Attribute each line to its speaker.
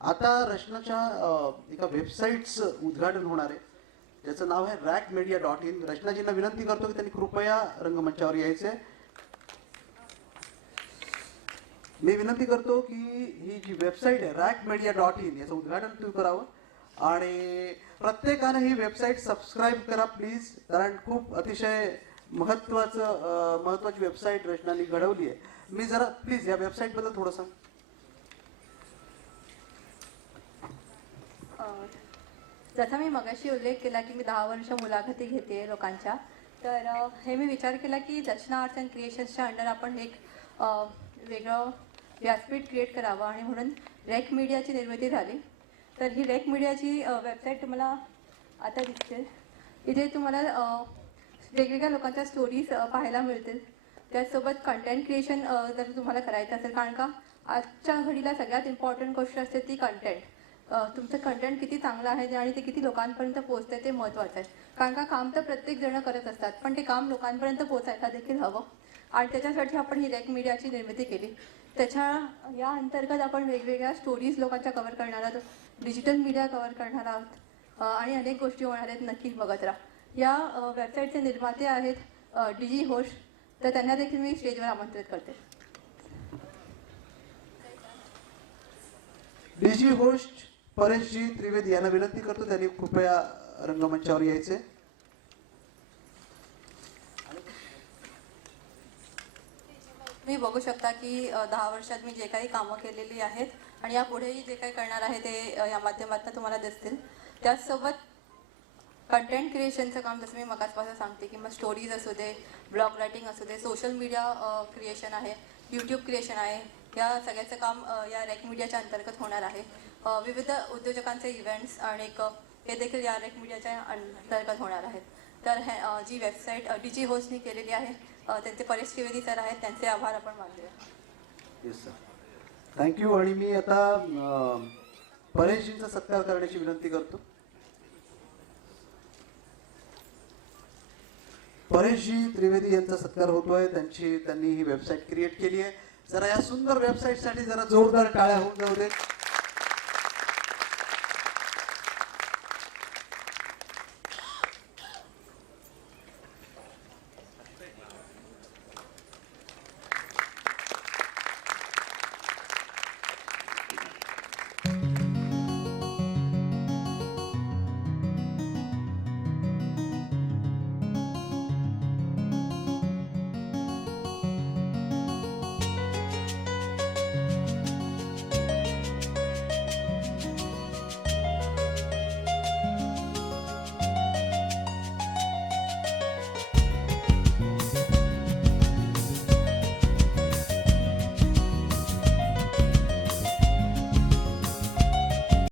Speaker 1: आता रचनाच्या एका वेबसाईटचं उद्घाटन होणार आहे. त्याचं नाव आहे रॅक मीडिया डॉट इन रचनाजींना विनंती करतो की त्यांनी कृपया रंगमंचावर यायचं आहे. मी विनंती करतो की ही जी वेबसाईट आहे रॅक मीडिया डॉट इन याचं उद्घाटन तुम्ही करावं. आणि प्रत्येकानं ही वेबसाईट सबस्क्राईब करा प्लीज कारण खूप अतिशय महत्वाचं महत्त्वाची वेबसाईट रचनाने घडवली आहे. मी जरा प्लीज या वेबसाईटबद्दल थोडं सांग
Speaker 2: जसा मी मगाशी उल्लेख केला की मी दहा वर्ष मुलाखती घेते लोकांच्या. तर हे मी विचार केला की रचना आर्ट्स अँड क्रिएशन्सच्या अंडर आपण एक वेगळं व्यासपीठ क्रिएट करावं आणि म्हणून रेक मीडियाची निर्मिती झाली. तर ही रेक मीडियाची वेबसाईट तुम्हाला आता दिसते. इथे तुम्हाला वेगवेगळ्या लोकांच्या स्टोरीज पाहायला मिळतील. त्याचसोबत कंटेंट क्रिएशन जर तुम्हाला करायचं असेल कारण का आजच्या घडीला सगळ्यात इम्पॉर्टंट गोष्ट असते ती कंटेंट तुमचं कंटेंट किती चांगलं आहे आणि ते किती लोकांपर्यंत पोहोचतंय ते महत्त्वाचं आहे. कारण का काम तर प्रत्येक जण करत असतात पण ते काम लोकांपर्यंत पोहोचायला देखील हवं. आणि त्याच्यासाठी आपण ही रेक मीडियाची निर्मिती केली. त्याच्या या अंतर्गत आपण वेगवेगळ्या स्टोरीज लोकांच्या कव्हर करणार आहोत. डिजिटल मीडिया कव्हर करणार आहोत. आणि अनेक गोष्टी होणार आहेत नक्कीच बघत राहा. या वेबसाईटचे निर्माते आहेत डिजी होश तर त्यांना देखील मी स्टेजवर आमंत्रित करते.
Speaker 1: डीजी होस्ट परेशजी त्रिवेदी यांना विनंती करतो त्यांनी कृपया रंगमंचावर यायचे.
Speaker 2: तुम्ही बघू शकता की दहा वर्षात मी जे काही कामं केलेली आहेत आणि यापुढेही जे काही करणार आहे ते या माध्यमातून तुम्हाला दिसतील. त्याचसोबत कंटेंट क्रिएशनचं काम जसं मी मगाचपासून सांगते की मग स्टोरीज असू दे ब्लॉग रायटिंग असू दे सोशल मीडिया क्रिएशन आहे यूट्यूब क्रिएशन आहे या सगळ्याचं काम या रेक मीडियाच्या अंतर्गत होणार आहे. विविध उद्योजकांचे इव्हेंट्स आणि एक, हे देखील या रेक मीडियाच्या अंतर्गत होणार आहेत. तर हे जी वेबसाईट डीजी होस्टनी केलेली आहे त्यांचे परेश त्रिवेदी सर आहेत त्यांचे आभार आपण मानूया
Speaker 1: येस सर थँक्यू आणि मी आता परेशजींचा सत्कार करण्याची विनंती करतो. परेशजी त्रिवेदी यांचा सत्कार होतोय त्यांची त्यांनी ही वेबसाईट क्रिएट केली आहे. जरा या सुंदर वेबसाईटसाठी जरा जोरदार टाळ्या होऊन जाऊ देत.